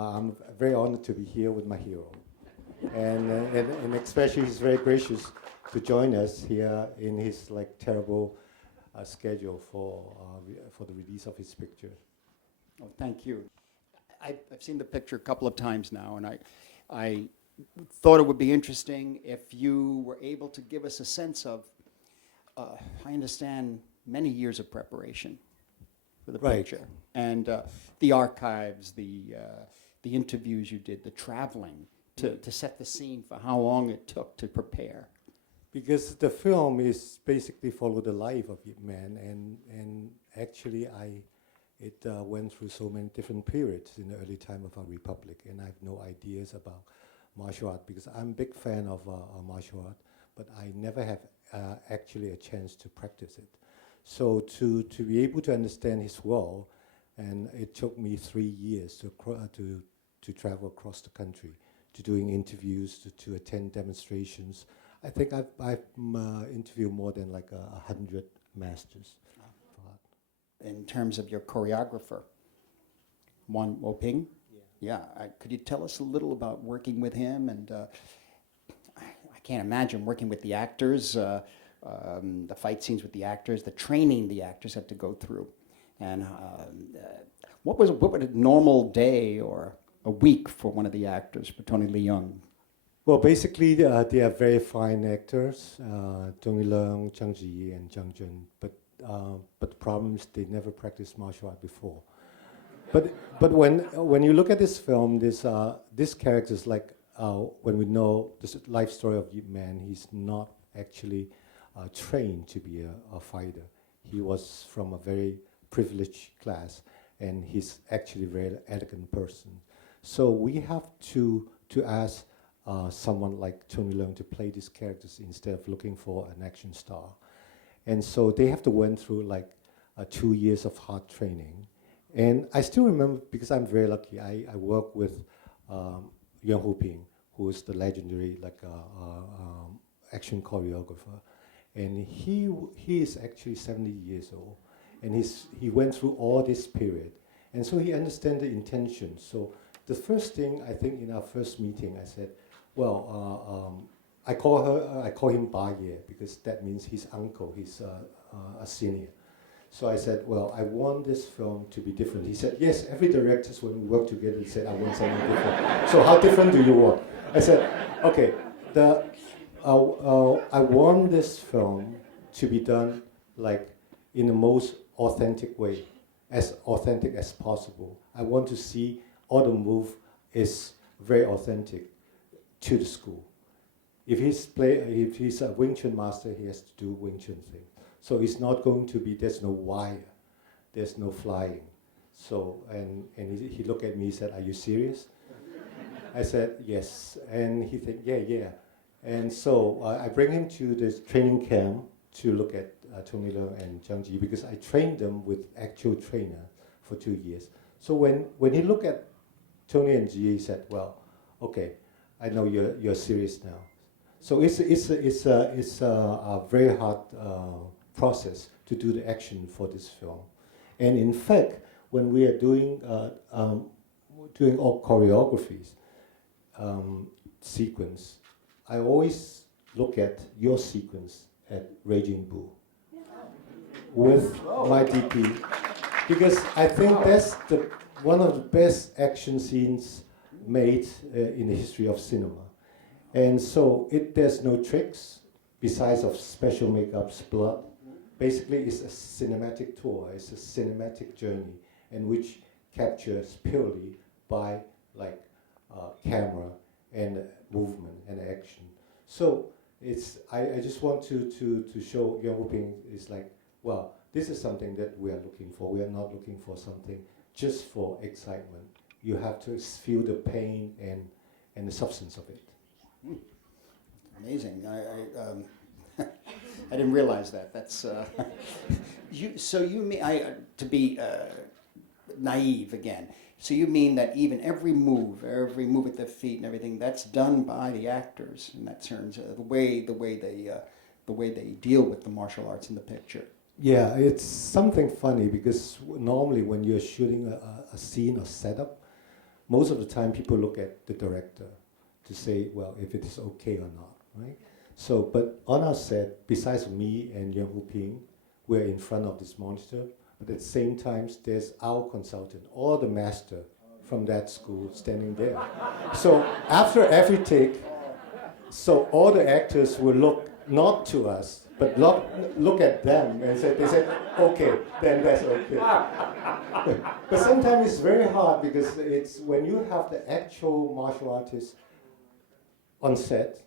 I'm very honored to be here with my hero. And especially he's very gracious to join us here in his like terrible schedule for the release of his picture. Oh, thank you. I've seen the picture a couple of times now, and I thought it would be interesting if you were able to give us a sense of, I understand many years of preparation for the picture, and the archives, the interviews you did, the traveling to set the scene for how long it took to prepare. Because the film is basically follow the life of Ip Man, and actually it went through so many different periods in the early time of our republic, and I have no ideas about martial art because I'm a big fan of martial art, but I never have actually a chance to practice it. So to be able to understand his world, and it took me 3 years to travel across the country, to doing interviews, to attend demonstrations. I think I've interviewed more than like 100 masters. In terms of your choreographer, Wai Wong? Yeah. Could you tell us a little about working with him? And I can't imagine working with the actors, the fight scenes with the actors, the training the actors had to go through. And what would a normal day or a week for one of the actors, for Tony Leung? Well, basically, they are very fine actors, Tony Leung, Zhang Ziyi, and Zhang Jun. But the problem is they never practiced martial art before. But when you look at this film, this character is like when we know the life story of Ip Man, he's not actually trained to be a fighter. He was from a very privileged class, and he's actually a very elegant person. So we have to ask someone like Tony Leung to play these characters instead of looking for an action star. And so they have to went through like 2 years of hard training. And I still remember, because I'm very lucky, I work with Yuan Huping, who is the legendary action choreographer. And he is actually 70 years old. And he went through all this period. And so he understands the intention. So the first thing, I think in our first meeting, I said, well, I call him Ba Ye, because that means his uncle, he's a senior. So I said, well, I want this film to be different. He said, yes, every director, when we work together, said, I want something different. So how different do you want? I said, okay, I want this film to be done like in the most authentic way, as authentic as possible. I want to see all the move is very authentic to the school. If he's a Wing Chun master, he has to do Wing Chun thing. So it's not going to be, there's no wire, there's no flying. So, and he looked at me, he said, are you serious? I said, yes. And he said, yeah. And so I bring him to this training camp to look at Tony Leung and Zhang Ji, because I trained them with actual trainer for 2 years. So when he looked at Tony and Ji, he said, well, okay, I know you're serious now. So it's a very hard process to do the action for this film. And in fact, when we are doing all choreographies sequence, I always look at your sequence at Raging Bull with my DP, because I think that's one of the best action scenes made in the history of cinema. And so there's no tricks besides of special makeups, blood. Basically, it's a cinematic tour. It's a cinematic journey, in which captures purely by like camera and movement and action. So I just want to show Yuan Wuping is like, well, this is something that we are looking for. We are not looking for something just for excitement. You have to feel the pain and the substance of it. Amazing. I didn't realize that. That's so you mean, to be naive again. So you mean that even every move with their feet and everything, that's done by the actors in that terms, the way they deal with the martial arts in the picture. Yeah, it's something funny because normally when you're shooting a scene or setup, most of the time people look at the director to say, well, if it is okay or not, right? So, but on our set, besides me and Yang Hu Ping, we're in front of this monitor, but at the same time, there's our consultant, or the master from that school standing there. So after every take, so all the actors will look not to us, but look at them and they said, okay, then that's okay. But sometimes it's very hard because it's when you have the actual martial artists on set,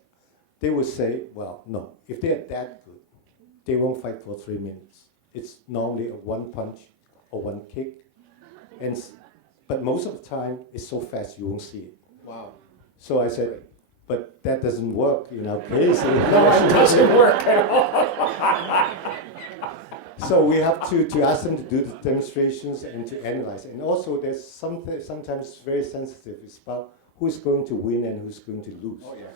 they will say, well, no, if they are that good, they won't fight for 3 minutes. It's normally a one punch or one kick. But most of the time, it's so fast you won't see it. Wow. So I said, but that doesn't work in our case. No, it doesn't work at all. So we have to ask them to do the demonstrations and to analyze. And also there's something sometimes very sensitive. It's about who's going to win and who's going to lose. Oh, yeah.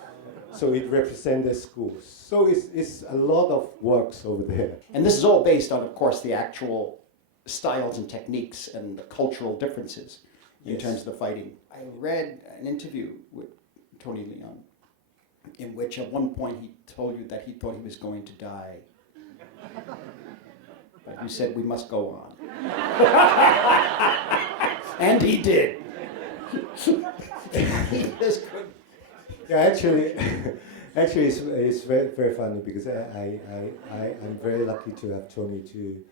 So it represents their schools. So it's a lot of works over there. And this is all based on, of course, the actual styles and techniques and the cultural differences in Yes. terms of the fighting. I read an interview with Tony Leon in which at one point he told you that he thought he was going to die. But you said we must go on. And he did. He is good. Yeah, actually, it's very, very funny because I'm very lucky to have Tony to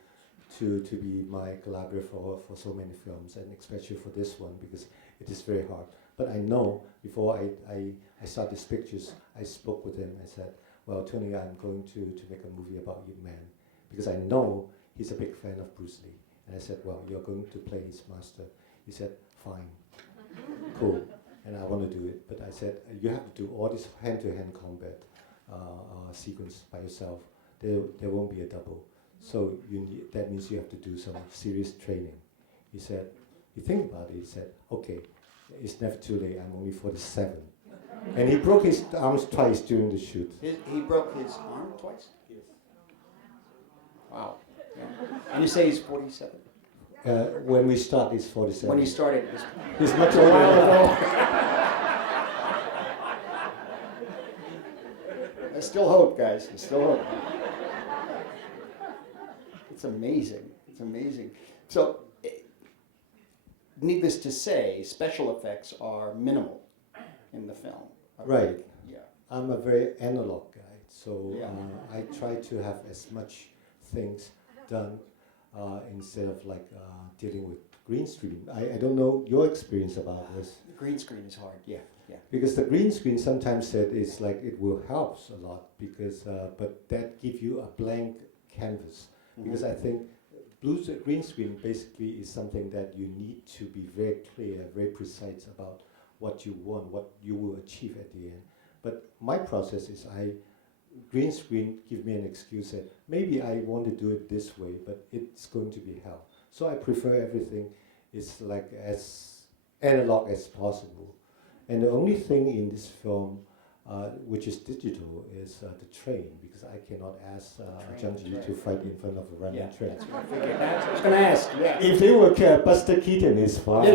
be my collaborator for so many films, and especially for this one because it is very hard. But I know before I start these pictures, I spoke with him. I said, well, Tony, I'm going to make a movie about Ip Man because I know he's a big fan of Bruce Lee. And I said, well, you're going to play his master. He said, fine, cool. And I want to do it. But I said, you have to do all this hand-to-hand combat sequence by yourself. There won't be a double. So that means you have to do some serious training. He said, you think about it, he said, okay, it's never too late, I'm only 47. And he broke his arms twice during the shoot. He broke his arm twice? Yes. Wow. Yeah. And you say he's 47? When we start, he's 47. When he started, He's much a while older. ago. There's still hope, guys. There's still hope. It's amazing. It's amazing. So, needless to say, special effects are minimal in the film. Right. Yeah. I'm a very analog guy, so Yeah. I try to have as much things done instead of like dealing with green screen. I don't know your experience about this. The green screen is hard. Yeah. Yeah. Because the green screen sometimes said it's like it will help a lot because but that give you a blank canvas. Because I think green screen basically is something that you need to be very clear, very precise about what you want, what you will achieve at the end. But my process is green screen give me an excuse that maybe I want to do it this way, but it's going to be hell. So I prefer everything is like as analog as possible. And the only thing in this film which is digital is the train, because I cannot ask Zhang Ji to fight in front of a running train. That's what I figured. That's what I was going to ask. Yeah. If they were Buster Keaton, it's fine.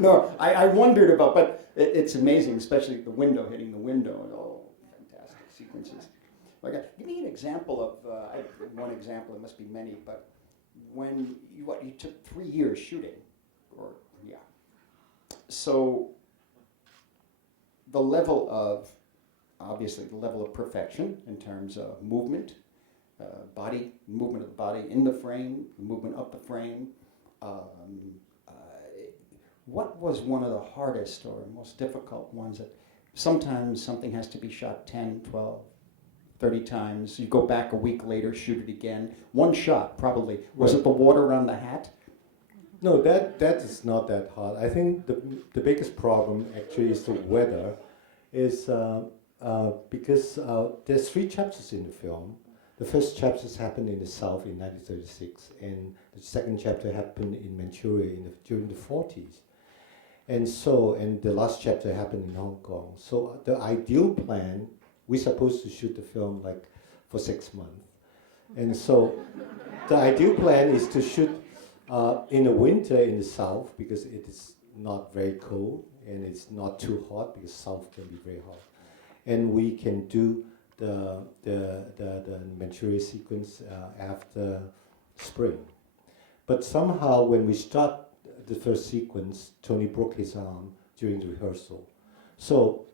No, I wondered about, but it's amazing, especially the window, hitting the window, and all fantastic sequences. Okay, give me an example of, one example, it must be many, but when you took 3 years shooting, or, yeah. So, the level of, obviously, the level of perfection in terms of movement, movement of the body in the frame, movement up the frame. What was one of the hardest or most difficult ones that sometimes something has to be shot 10, 12, 30 times. You go back a week later, shoot it again. One shot, probably. Was it the water around the hat? No, that is not that hard. I think the biggest problem actually is the weather, is because there's 3 chapters in the film. The first chapters happened in the South in 1936, and the second chapter happened in Manchuria during the 40s. And the last chapter happened in Hong Kong. So the ideal plan, we're supposed to shoot the film like for 6 months. And so the ideal plan is to shoot In the winter in the south, because it is not very cold and it's not too hot, because south can be very hot, and we can do the Manchuria sequence after spring. But somehow when we start the first sequence, Tony broke his arm during the rehearsal. So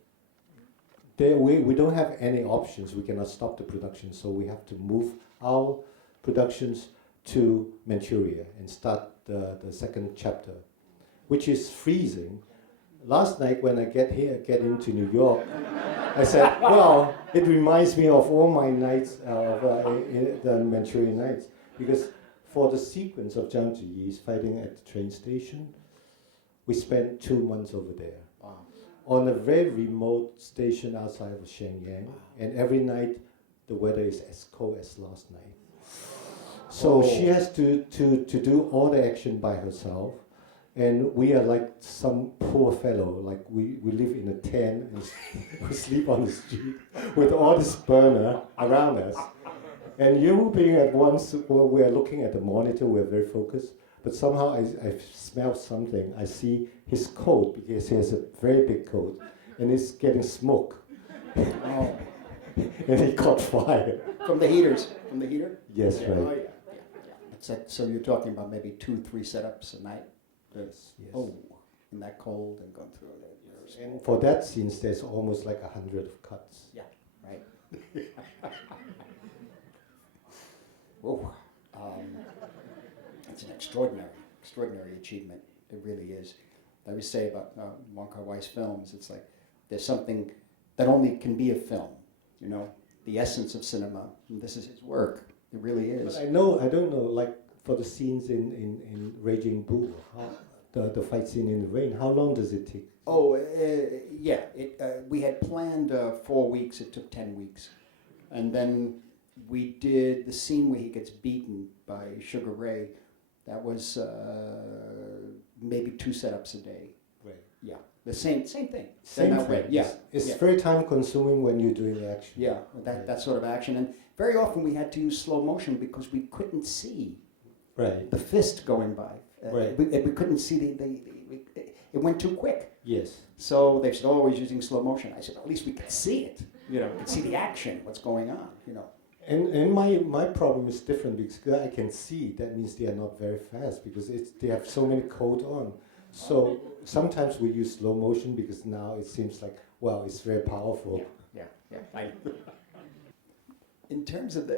there we don't have any options. We cannot stop the production, so we have to move our productions to Manchuria and start the second chapter, which is freezing. Last night when I get into New York, I said, well, it reminds me of all my nights of the Manchurian Nights, because for the sequence of Zhang Ziyi's fighting at the train station, we spent 2 months over there. Wow. On a very remote station outside of Shenyang, and every night the weather is as cold as last night. So she has to do all the action by herself, and we are like some poor fellow, like we live in a tent and we sleep on the street with all this burner around us. And you being at once, well, we are looking at the monitor, we're very focused, but somehow I smell something. I see his coat, because he has a very big coat, and it's getting smoke. Oh. And he caught fire. From the heaters? From the heater? Yes, yeah. right. Oh, yeah. So you're talking about maybe 2-3 setups a night? Yes. Oh, in that cold and going through it. Yes. And for that scenes, there's almost like 100 cuts. Yeah, right. Whoa. It's an extraordinary achievement. It really is. I always say about Wong Kar-wai's films, it's like there's something that only can be a film, you know, the essence of cinema. And this is his work. It really is. But I don't know, like for the scenes in Raging Bull, the fight scene in the rain, how long does it take? Oh, yeah. We had planned 4 weeks. It took 10 weeks. And then we did the scene where he gets beaten by Sugar Ray. That was maybe 2 setups a day. Right. Yeah. The same thing. Same thing. Yeah. It's very time consuming when you're doing action. Yeah, that sort of action. And very often we had to use slow motion because we couldn't see the fist going by. Right. We couldn't see it went too quick. Yes. So they said, oh, he's using slow motion. I said, at least we could see it. You know, we could see the action, what's going on, you know. And my problem is different, because I can see, that means they are not very fast, because they have so many coat on. So sometimes we use slow motion because now it seems like, well, it's very powerful. Yeah. In terms of the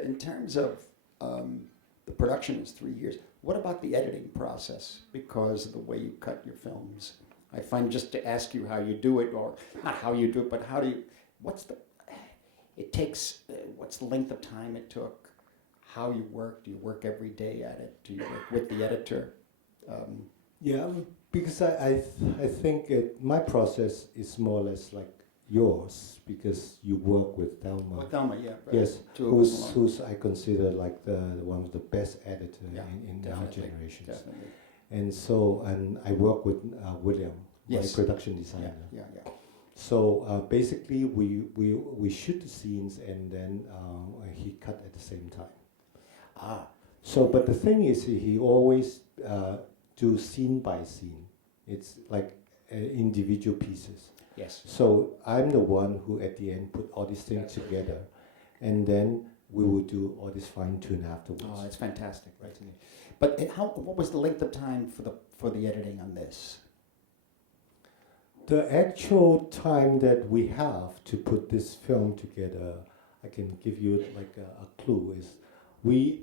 production is 3 years. What about the editing process? Because of the way you cut your films, I find, just to ask you how you do it, or not how you do it, but what's the length of time it took? How you work? Do you work every day at it? Do you work with the editor? Yeah, because I think my process is more or less like yours, because you work with Thelma. With Thelma, yeah. Right. Yes, who's I consider like the one of the best editors in our generation. Definitely. And so, and I work with William, my production designer. Yeah. So basically, we shoot the scenes, and then he cut at the same time. So, but the thing is, he always do scene by scene. It's like individual pieces. Yes. So I'm the one who at the end put all these things together, and then we will do all this fine tune afterwards. Oh, it's fantastic. Right. But what was the length of time for the editing on this? The actual time that we have to put this film together, I can give you like a clue, is we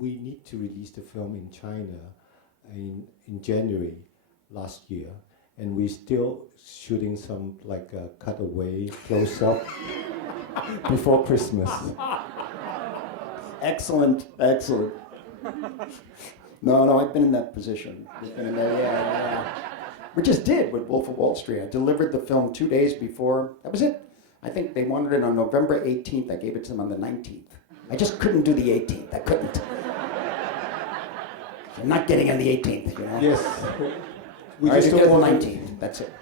need to release the film in China in January last year, and we're still shooting some like cutaway close-up before Christmas. Excellent. No, I've been in that position. We've been in there, yeah. We just did with Wolf of Wall Street. I delivered the film 2 days before. That was it. I think they wanted it on November 18th. I gave it to them on the 19th. I just couldn't do the 18th. I couldn't. I'm not getting on the 18th, you know? Yes. We just get the 19th. That's it.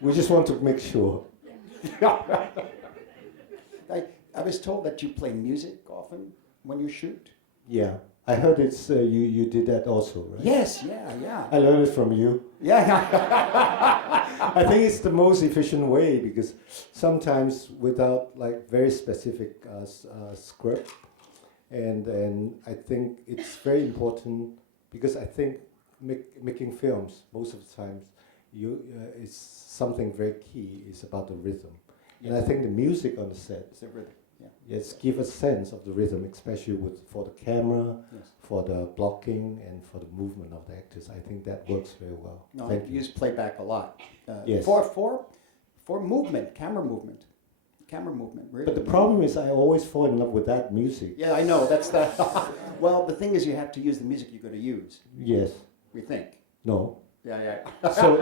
We just want to make sure. I was told that you play music often when you shoot. Yeah. I heard it's you did that also, right? Yes, yeah. I learned it from you. Yeah. I think it's the most efficient way because sometimes without like very specific script, and I think it's very important because I think making films most of the times it's something very key is about the rhythm, and I think the music on the set. It's the rhythm. Yeah. Yes, give a sense of the rhythm, especially for the camera, Yes. for the blocking, and for the movement of the actors. I think that works very well. No, Thank I you. use playback a lot. Yes. For movement, camera movement. Really. But the problem is, I always fall in love with that music. Yeah, I know. That's the. Well, the thing is, you have to use the music you're going to use. Yes. We think. No. Yeah. So,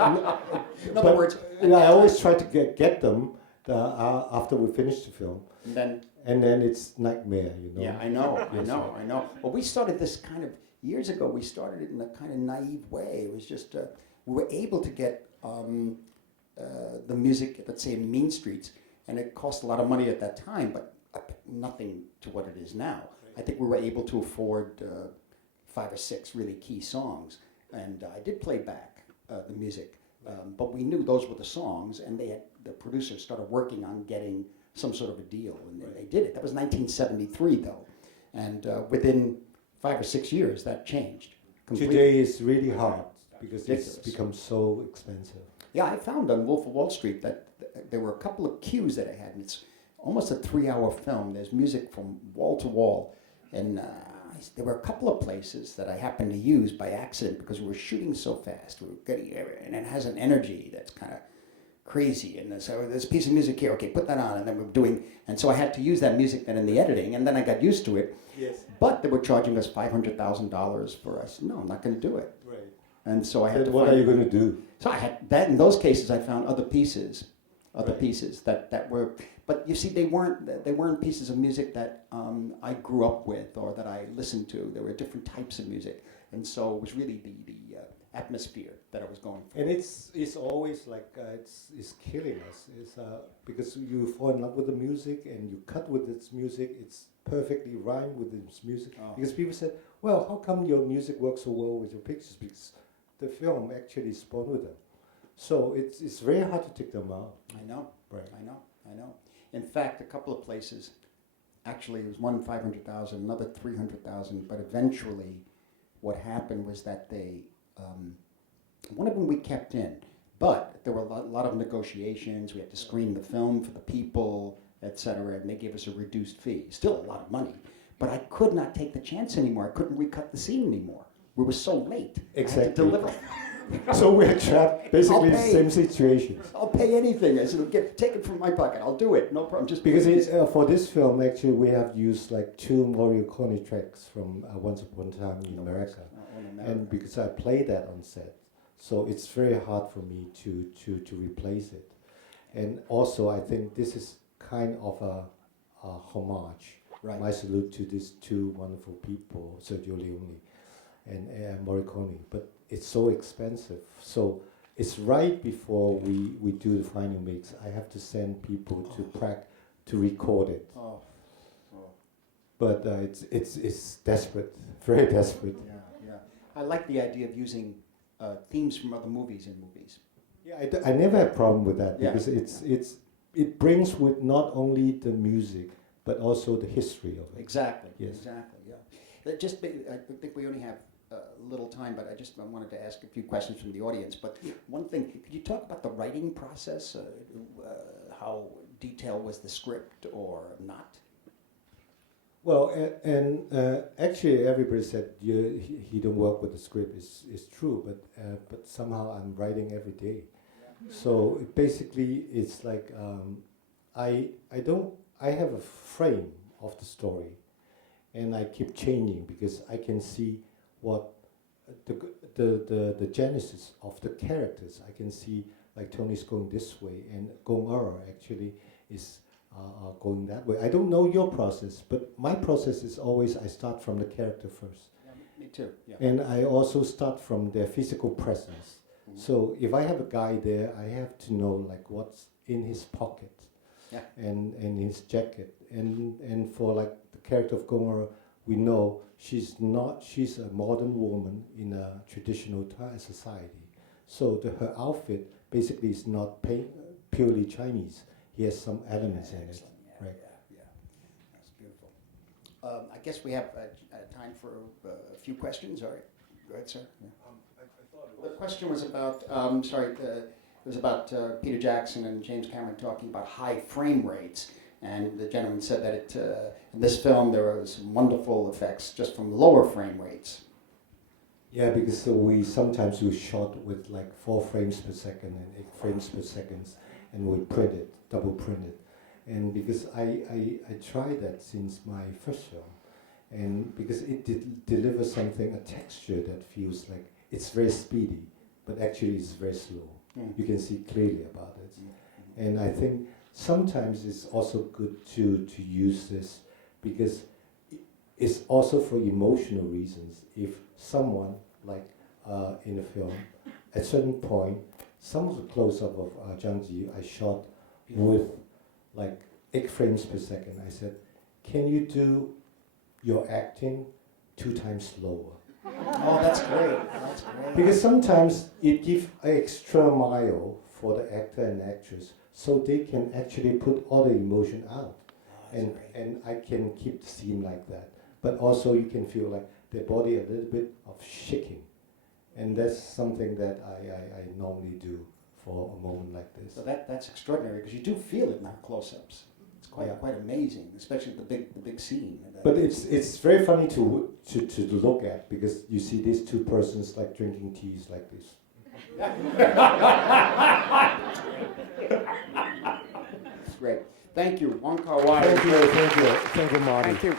In other words, I always try to get them after we finish the film, and then it's nightmare, you know. yeah, I know. Yes. I know. Well, we started this kind of years ago. We started it in a kind of naive way. It was just we were able to get the music, let's say, in mean streets, and it cost a lot of money at that time, but nothing to what it is now. Right. I think we were able to afford 5 or 6 really key songs, and I did play back the music, but we knew those were the songs, and the producers started working on getting some sort of a deal, and they did it. That was 1973, though, and within 5 or 6 years, that changed completely. Today is really hard because Ridiculous. it's become so expensive. Yeah, I found on Wolf of Wall Street that there were a couple of cues that I had, and it's almost a 3-hour film. There's music from wall to wall, and there were a couple of places that I happened to use by accident because we were shooting so fast. We were getting, and it has an energy that's kind of crazy. And so there's a piece of music here. Okay, put that on, and then we're doing. And so I had to use that music then in the editing, and then I got used to it. Yes. But they were charging us $500,000 for us. No, I'm not going to do it. Right. And so I had Then to. what are you going to do? So I had that. In those cases, I found other pieces that were. But you see, they weren't pieces of music that I grew up with or that I listened to. There were different types of music, and so it was really the atmosphere that I was going for. And it's always like it's killing us. It's because you fall in love with the music and you cut with its music. It's perfectly rhymed with its music. Oh. Because people said, "Well, how come your music works so well with your pictures?" Because the film actually spawned with them. So it's very hard to take them out. I know. Right. I know. In fact, a couple of places, actually, it was one 500,000, another 300,000. But eventually, what happened was that they, one of them we kept in, but there were a lot of negotiations. We had to screen the film for the people, etc., and they gave us a reduced fee. Still a lot of money, but I could not take the chance anymore. I couldn't recut the scene anymore. We were so late. Exactly. I had to deliver. So we're trapped, basically the same situation. I'll pay anything. I said, take it from my pocket. I'll do it. No problem. Just Because for this film, actually, we have used like 2 Morricone tracks from Once Upon a Time in America. And because I play that on set, so it's very hard for me to replace it. And also, I think this is kind of a homage. Right. My salute to these 2 wonderful people, Sergio Leone and Morricone. But it's so expensive. So it's right before we do the final mix. I have to send people to record it. Oh. But it's desperate, very desperate. Yeah. I like the idea of using themes from other movies in movies. Yeah, I never have a problem with that Yeah. because it brings with not only the music but also the history of it. Exactly. Yes. Exactly. Yeah. I think we only have a little time, but I wanted to ask a few questions from the audience. But one thing, could you talk about the writing process? How detailed was the script or not? Well, actually, everybody said he don't work with the script. It's true, but somehow I'm writing every day. So basically, it's like I have a frame of the story, and I keep changing because I can see what the genesis of the characters. I can see like Tony's going this way, and Gong actually is going that way. I don't know your process, but my process is always I start from the character first. Yeah, me too. Yeah. And I also start from their physical presence. Mm-hmm. So if I have a guy there, I have to know like what's in his pocket, and in his jacket, and for like the character of Gong, we know she's a modern woman in a traditional Thai society. So her outfit basically is not purely Chinese. He has some elements in it. Excellent. Yeah, Right. yeah. That's beautiful. I guess we have time for a few questions. All right. Go ahead, sir. Yeah. The question was about, it was about Peter Jackson and James Cameron talking about high frame rates. And the gentleman said that in this film there were some wonderful effects just from lower frame rates. Yeah, because we sometimes shot with like 4 frames per second and 8 frames per second, and we print it, double print it. And because I tried that since my first film, and because it delivers something, a texture that feels like it's very speedy, but actually it's very slow. Mm. You can see clearly about it. Mm. And I think sometimes it's also good to use this because it's also for emotional reasons. If someone, like in a film, at a certain point, some of the close-up of Zhang Ji I shot with like 8 frames per second. I said, can you do your acting 2 times slower? Oh, that's great. That's great. Because sometimes it gives an extra mile for the actor and actress so they can actually put all the emotion out. And I can keep the scene like that. But also you can feel like their body a little bit of shaking. And that's something that I normally do for a moment like this. So that's extraordinary because you do feel it in our close-ups. It's quite amazing, especially the big scene. But it's very funny to look at because you see these 2 persons like drinking teas like this. Great. Thank you, Wong Kar-wai. Thank you, Marty. Thank you.